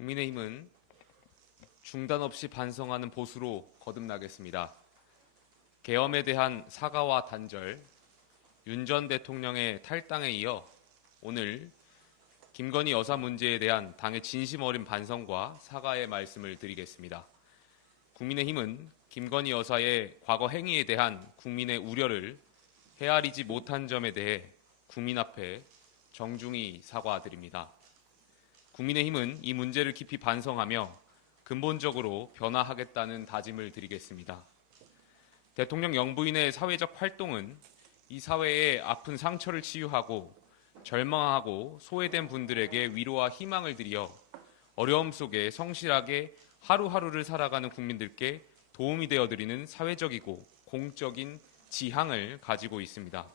국민의힘은 중단 없이 반성하는 보수로 거듭나겠습니다. 계엄에 대한 사과와 단절, 윤 전 대통령의 탈당에 이어 오늘 김건희 여사 문제에 대한 당의 진심 어린 반성과 사과의 말씀을 드리겠습니다. 국민의힘은 김건희 여사의 과거 행위에 대한 국민의 우려를 헤아리지 못한 점에 대해 국민 앞에 정중히 사과드립니다. 국민의힘은 이 문제를 깊이 반성하며 근본적으로 변화하겠다는 다짐을 드리겠습니다. 대통령 영부인의 사회적 활동은 이 사회의 아픈 상처를 치유하고 절망하고 소외된 분들에게 위로와 희망을 드려 어려움 속에 성실하게 하루하루를 살아가는 국민들께 도움이 되어드리는 사회적이고 공적인 지향을 가지고 있습니다.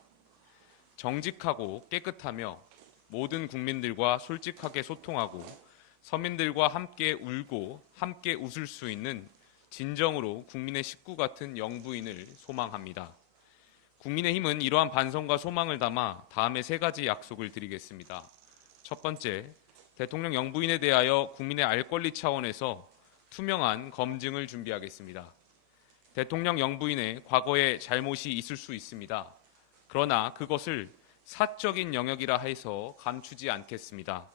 정직하고 깨끗하며 모든 국민들과 솔직하게 소통하고 서민들과 함께 울고 함께 웃을 수 있는 진정으로 국민의 식구 같은 영부인을 소망합니다. 국민의힘은 이러한 반성과 소망을 담아 다음에 3가지 약속을 드리겠습니다. 첫 번째, 대통령 영부인에 대하여 국민의 알 권리 차원에서 투명한 검증을 준비하겠습니다. 대통령 영부인의 과거에 잘못이 있을 수 있습니다. 그러나 그것을 사적인 영역이라 해서 감추지 않겠습니다.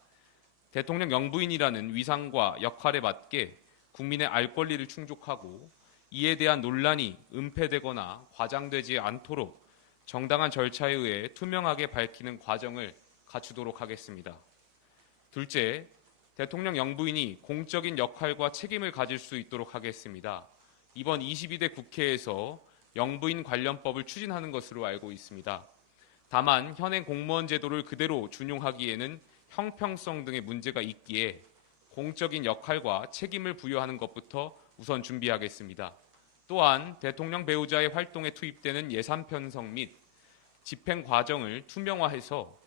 대통령 영부인이라는 위상과 역할에 맞게 국민의 알 권리를 충족하고 이에 대한 논란이 은폐되거나 과장되지 않도록 정당한 절차에 의해 투명하게 밝히는 과정을 갖추도록 하겠습니다. 둘째, 대통령 영부인이 공적인 역할과 책임을 가질 수 있도록 하겠습니다. 이번 22대 국회에서 영부인 관련법을 추진하는 것으로 알고 있습니다. 다만 현행 공무원 제도를 그대로 준용하기에는 형평성 등의 문제가 있기에 공적인 역할과 책임을 부여하는 것부터 우선 준비하겠습니다. 또한 대통령 배우자의 활동에 투입되는 예산 편성 및 집행 과정을 투명화해서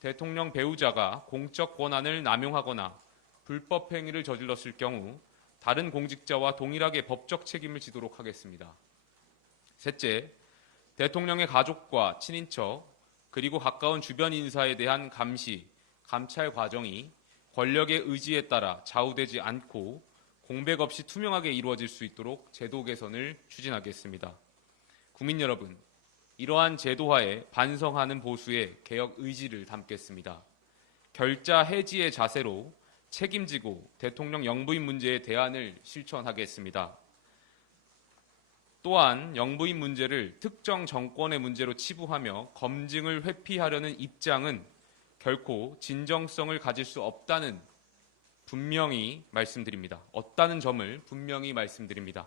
대통령 배우자가 공적 권한을 남용하거나 불법 행위를 저질렀을 경우 다른 공직자와 동일하게 법적 책임을 지도록 하겠습니다. 셋째, 대통령의 가족과 친인척 그리고 가까운 주변 인사에 대한 감시, 감찰 과정이 권력의 의지에 따라 좌우되지 않고 공백 없이 투명하게 이루어질 수 있도록 제도 개선을 추진하겠습니다. 국민 여러분, 이러한 제도화에 반성하는 보수의 개혁 의지를 담겠습니다. 결자 해지의 자세로 책임지고 대통령 영부인 문제의 대안을 실천하겠습니다. 또한 영부인 문제를 특정 정권의 문제로 치부하며 검증을 회피하려는 입장은 결코 진정성을 가질 수 없다는 분명히 말씀드립니다. 없다는 점을 분명히 말씀드립니다.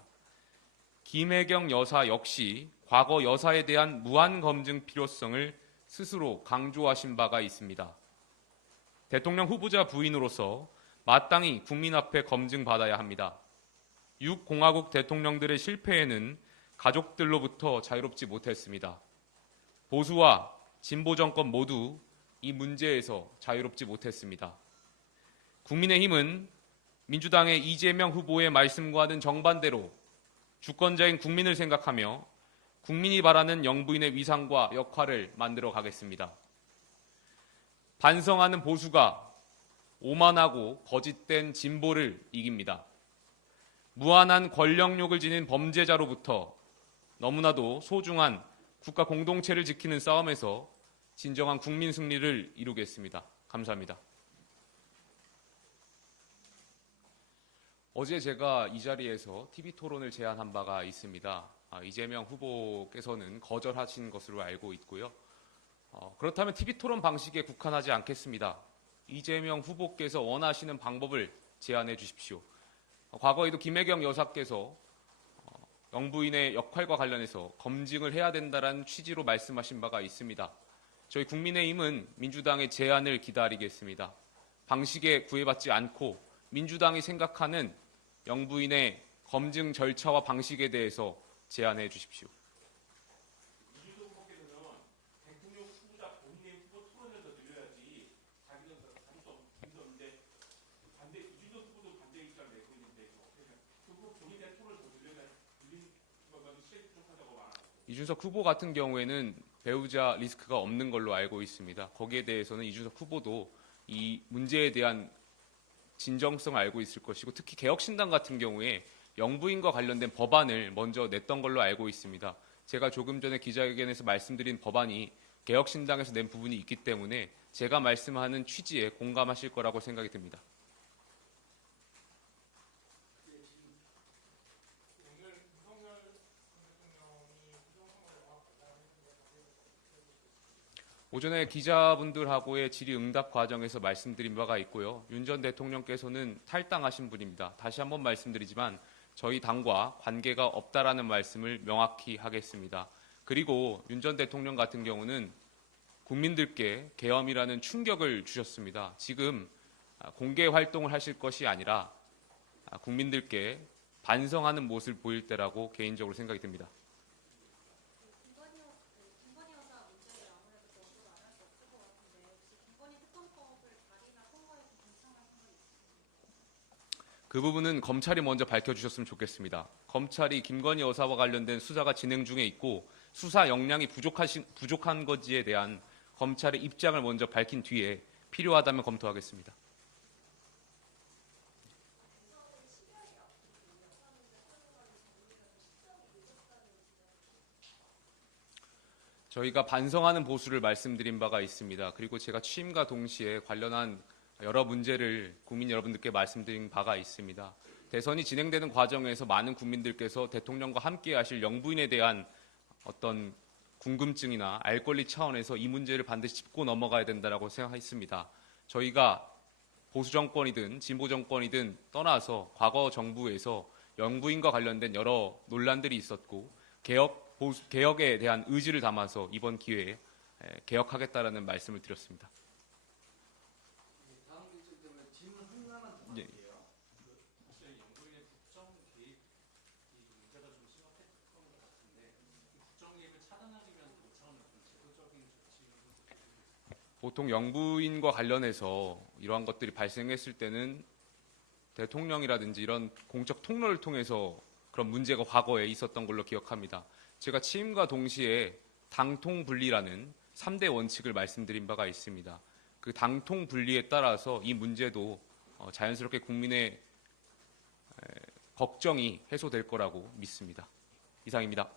김혜경 여사 역시 과거 여사에 대한 무한 검증 필요성을 스스로 강조하신 바가 있습니다. 대통령 후보자 부인으로서 마땅히 국민 앞에 검증받아야 합니다. 6공화국 대통령들의 실패에는 가족들로부터 자유롭지 못했습니다. 보수와 진보 정권 모두 이 문제에서 자유롭지 못했습니다. 국민의힘은 민주당의 이재명 후보의 말씀과는 정반대로 주권자인 국민을 생각하며 국민이 바라는 영부인의 위상과 역할을 만들어 가겠습니다. 반성하는 보수가 오만하고 거짓된 진보를 이깁니다. 무한한 권력욕을 지닌 범죄자로부터 너무나도 소중한 국가 공동체를 지키는 싸움에서 진정한 국민 승리를 이루겠습니다. 감사합니다. 어제 제가 이 자리에서 TV토론을 제안한 바가 있습니다. 이재명 후보께서는 거절하신 것으로 알고 있고요. 그렇다면 TV토론 방식에 국한하지 않겠습니다. 이재명 후보께서 원하시는 방법을 제안해 주십시오. 과거에도 김혜경 여사께서 영부인의 역할과 관련해서 검증을 해야 된다는 취지로 말씀하신 바가 있습니다. 저희 국민의힘은 민주당의 제안을 기다리겠습니다. 방식에 구애받지 않고 민주당이 생각하는 영부인의 검증 절차와 방식에 대해서 제안해 주십시오. 이준석 후보께서는 대통령 후보자 본인의 후보 토론에서 늘려야지 자기는 자기도 없는데 반대 이준석 후보도 반대 입장을 내고 있는데 그 후보 본인의 토론을 더 늘리는 것은 시간이 부족하다고 말하고 이준석 후보 같은 경우에는 배우자 리스크가 없는 걸로 알고 있습니다. 거기에 대해서는 이준석 후보도 이 문제에 대한 진정성을 알고 있을 것이고 특히 개혁신당 같은 경우에 영부인과 관련된 법안을 먼저 냈던 걸로 알고 있습니다. 제가 조금 전에 기자회견에서 말씀드린 법안이 개혁신당에서 낸 부분이 있기 때문에 제가 말씀하는 취지에 공감하실 거라고 생각이 듭니다. 오전에 기자분들하고의 질의응답 과정에서 말씀드린 바가 있고요. 윤 전 대통령께서는 탈당하신 분입니다. 다시 한번 말씀드리지만 저희 당과 관계가 없다라는 말씀을 명확히 하겠습니다. 그리고 윤 전 대통령 같은 경우는 국민들께 계엄이라는 충격을 주셨습니다. 지금 공개 활동을 하실 것이 아니라 국민들께 반성하는 모습을 보일 때라고 개인적으로 생각이 듭니다. 김건희 여사 문제를 아무래도 거부를 안 할 수 없을 것 같은데 혹시 김건희 특검법을 발의나 선거에서 신청할 생각이 있으신가요? 그 부분은 검찰이 먼저 밝혀주셨으면 좋겠습니다. 검찰이 김건희 여사와 관련된 수사가 진행 중에 있고 수사 역량이 부족한 건지에 대한 검찰의 입장을 먼저 밝힌 뒤에 필요하다면 검토하겠습니다. 저희가 반성하는 보수를 말씀드린 바가 있습니다. 그리고 제가 취임과 동시에 관련한 여러 문제를 국민 여러분들께 말씀드린 바가 있습니다. 대선이 진행되는 과정에서 많은 국민들께서 대통령과 함께 하실 영부인에 대한 어떤 궁금증이나 알 권리 차원에서 이 문제를 반드시 짚고 넘어가야 된다고 생각했습니다. 저희가 보수 정권이든 진보 정권이든 떠나서 과거 정부에서 영부인과 관련된 여러 논란들이 있었고 개혁에 대한 의지를 담아서 이번 기회에 개혁하겠다라는 말씀을 드렸습니다. 다음 일정 때문에 질문 하나만 더 예. 할게요. 사실 영부인의 국정 개입 이 문제가 좀 심각했던 것 같은데 국정 개입을 차단하기 위한 그 차원의 어떤 제도적인 조치는 보통 영부인과 관련해서 이러한 것들이 발생했을 때는 대통령이라든지 이런 공적 통로를 통해서 그런 문제가 과거에 있었던 걸로 기억합니다. 제가 취임과 동시에 당통분리라는 3대 원칙을 말씀드린 바가 있습니다. 그 당통분리에 따라서 이 문제도 자연스럽게 국민의 걱정이 해소될 거라고 믿습니다. 이상입니다.